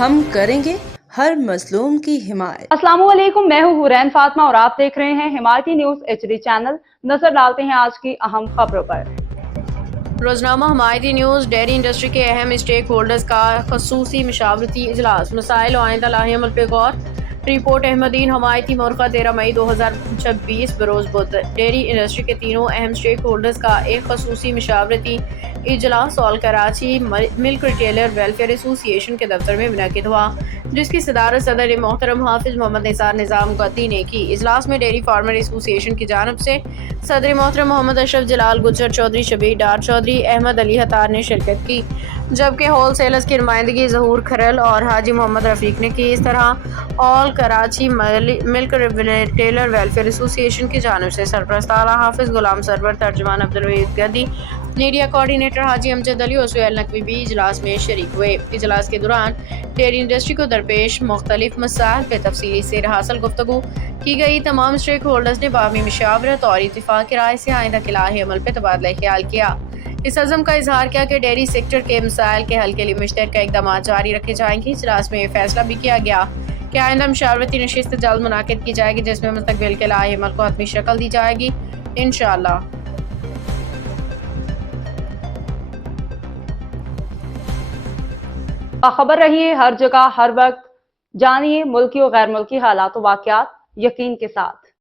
हम करेंगे हर मजलूम की हिमायत। अस्सलाम वालेकुम, मैं हूँ हुरैन फातिमा और आप देख रहे हैं हिमायती न्यूज एचडी चैनल। नजर डालते हैं आज की अहम खबरों पर। रोजनामा हिमायती न्यूज। डेयरी इंडस्ट्री के अहम स्टेक होल्डर्स का खसूसी मशावरती इजलास, मसाइल और आइंदा लाहेअमल पे गौर। रिपोर्ट अहमदीन हमायती मोरखा 13 मई 2026 बरोज बुध। डेयरी इंडस्ट्री के तीनों अहम स्टेक होल्डर्स का एक खसूसी मशावरती इजलास all Karachi milk retailer welfare association के दफ्तर में मुनक़िद हुआ, जिसकी सदारत सदर मोहतरम हाफिज मोहम्मद निसार निज़ाम गद्दी ने की। इजलास में डेयरी फार्मर एसोसिएशन की जानब से सदर मोहतरम मोहम्मद अशरफ जलाल, गुज्जर चौधरी, शबीर डार चौधरी, अहमद अली हतार ने शिरकत की, जबकि होल सेलर्स की नुमाइंदगी जहूर खरल और हाजी मोहम्मद रफीक ने की। इस तरह all Karachi milk retailer welfare association की जानब से सरपरस्त आला हाफिज गुलाम सरवर, तर्जुमान अब्दुल वहीद गद्दी, मीडिया कोऑर्डिनेटर हाजी अमजद अली और सुहेल नकवी भी इजलास में शरीक हुए। इजलास के दौरान डेयरी इंडस्ट्री को दरपेश मुख्तलिफ मसाइल पे तफसीली से हासिल गुफ्तगू की गई। तमाम स्टेक होल्डर्स ने बाहमी मशावरत और इत्तेफाक राय से आइंदा के लाहे अमल पर तबादला ख्याल किया। इस अज़म का इजहार किया कि डेयरी सेक्टर के मसाइल के हल के लिए मुश्तरका इक़दाम जारी रखे जाएंगे। इजलास में फैसला भी किया गया कि आइंदा मशावरती नशिस्त जल्द मुनाकिद की जाएगी, जिसमें मुस्तकबिल के लाहे अमल को हतमी शक्ल दी जाएगी इंशाअल्लाह। खबर रहिए हर जगह हर वक्त, जानिए मुल्की और गैर मुल्की हालात व वाक़यात यकीन के साथ।